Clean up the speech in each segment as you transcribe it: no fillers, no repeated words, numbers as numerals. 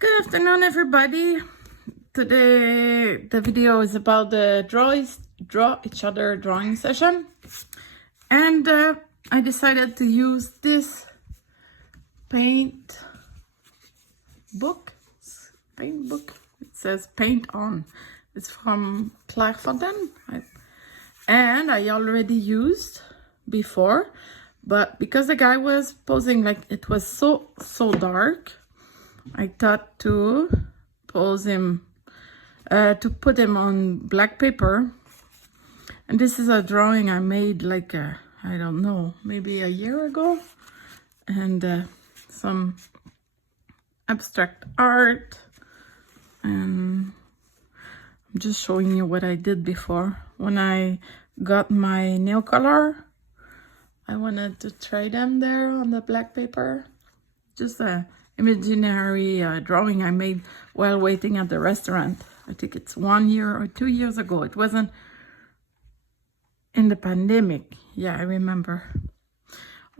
Good afternoon, everybody. Today the video is about the draw each other drawing session, and I decided to use this paint book. It says paint on. It's from Clairefontaine, and I already used before, but because the guy was posing like it was so dark, I thought to pose him, to put him on black paper. And this is a drawing I made like, I don't know, maybe a year ago. And some abstract art. And I'm just showing you what I did before. When I got my nail color, I wanted to try them there on the black paper. Just a imaginary drawing I made while waiting at the restaurant. I think it's 1 year or 2 years ago. It wasn't in the pandemic. Yeah, I remember.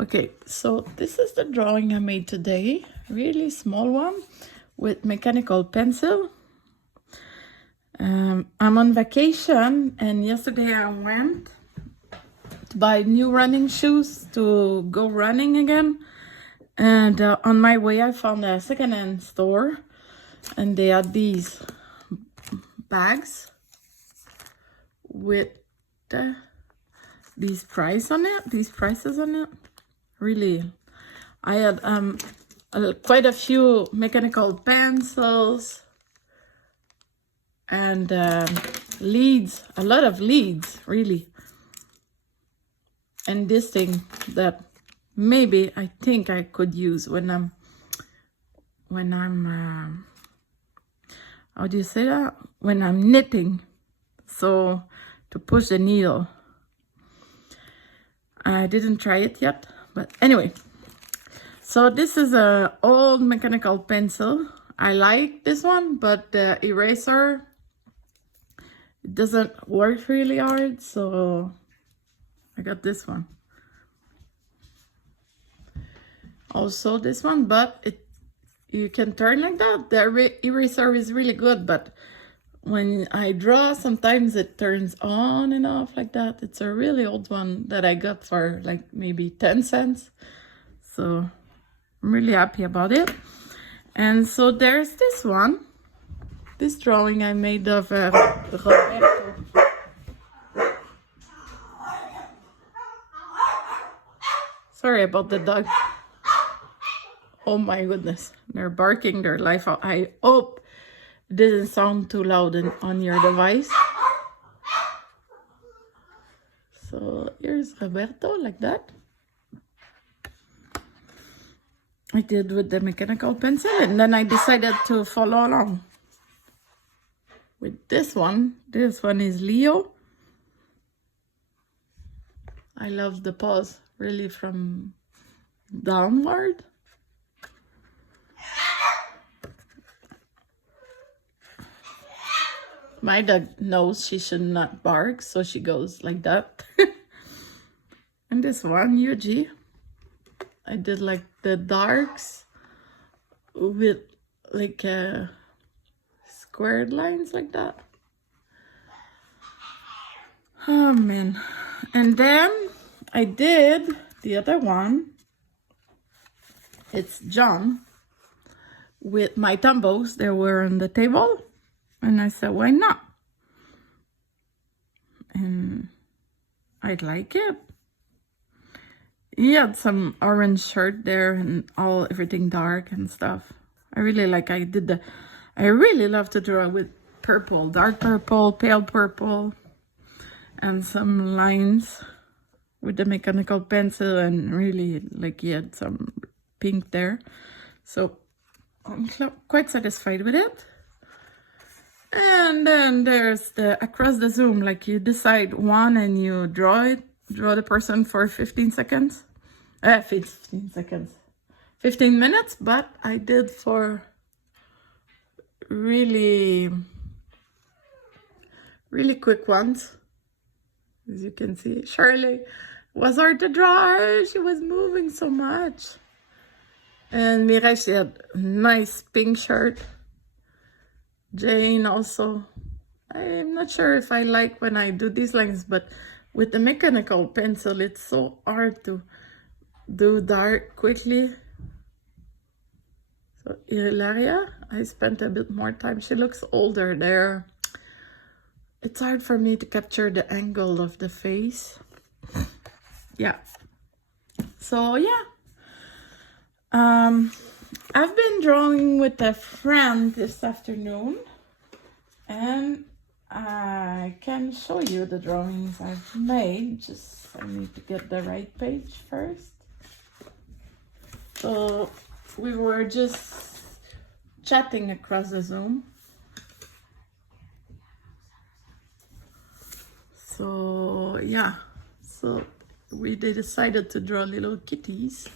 Okay, so this is the drawing I made today. Really small one with mechanical pencil. I'm on vacation, and yesterday I went to buy new running shoes to go running again. And on my way, I found a second-hand store, and they had these bags with these prices on it. Really, I had quite a few mechanical pencils and leads, a lot of leads, really. And this thing that maybe I think I could use when I'm how do you say that? When I'm knitting. So to push the needle. I didn't try it yet, but anyway. So this is a old mechanical pencil. I like this one, but the eraser, it doesn't work really hard, so I got this one. Also this one, but you can turn like that. The eraser is really good, but when I draw, sometimes it turns on and off like that. It's a really old one that I got for like maybe 10 cents. So I'm really happy about it. And so there's this one. This drawing I made of Roberto. Sorry about the dog. Oh my goodness, they're barking their life out. I hope it didn't sound too loud on your device. So here's Roberto, like that. I did with the mechanical pencil, and then I decided to follow along with this one. This one is Leo. I love the paws, really, from downward. My dog knows she should not bark, so she goes like that. And this one, Yuji, I did like the darks with like squared lines like that. Oh man. And then I did the other one. It's John with my Tombows. They were on the table. And I said, why not? And I like it. He had some orange shirt there and everything dark and stuff. I really like, I really love to draw with purple, dark purple, pale purple, and some lines with the mechanical pencil, and really like he had some pink there. So I'm quite satisfied with it. And then there's the across the zoom, like you decide one and you draw the person for 15 seconds. 15 seconds. 15 minutes, but I did for really quick ones. As you can see, Shirley was hard to draw. She was moving so much. And Mireille, she had a nice pink shirt. Jane also. I'm not sure if I like when I do these lines, but with the mechanical pencil, it's so hard to do dark quickly. So Ilaria, I spent a bit more time. She looks older there. It's hard for me to capture the angle of the face. Yeah. So yeah. I've been drawing with a friend this afternoon, and I can show you the drawings I've made. Just I need to get the right page first. So we were just chatting across the Zoom. So yeah, so we decided to draw little kitties.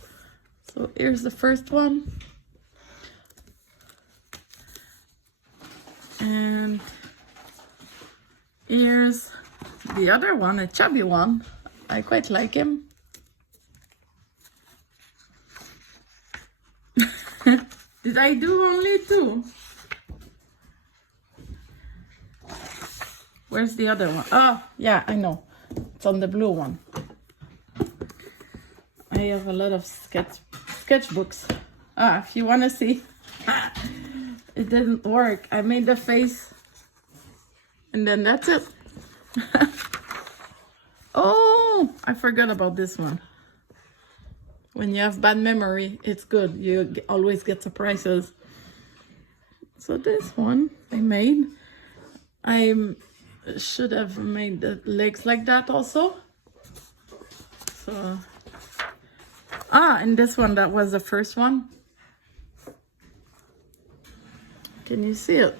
So here's the first one. And here's the other one, a chubby one. I quite like him. Did I do only 2? Where's the other one? Oh, yeah, I know. It's on the blue one. I have a lot of sketchbooks. If you want to see. It didn't work. I made the face. And then that's it. Oh, I forgot about this one. When you have bad memory, it's good. You always get surprises. So this one I made. I should have made the legs like that also. So, and this one, that was the first one. Can you see it?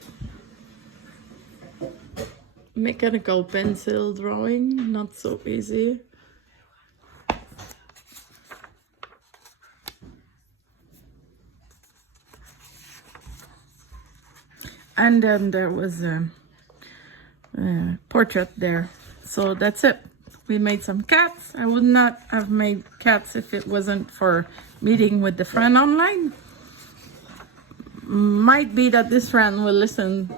Mechanical pencil drawing, not so easy. And then there was a portrait there. So that's it. We made some cats. I would not have made cats if it wasn't for meeting with the friend online. Might be that this friend will listen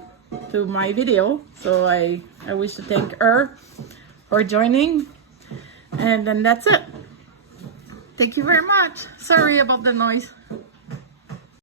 to my video, so I wish to thank her for joining. And then that's it. Thank you very much. Sorry about the noise.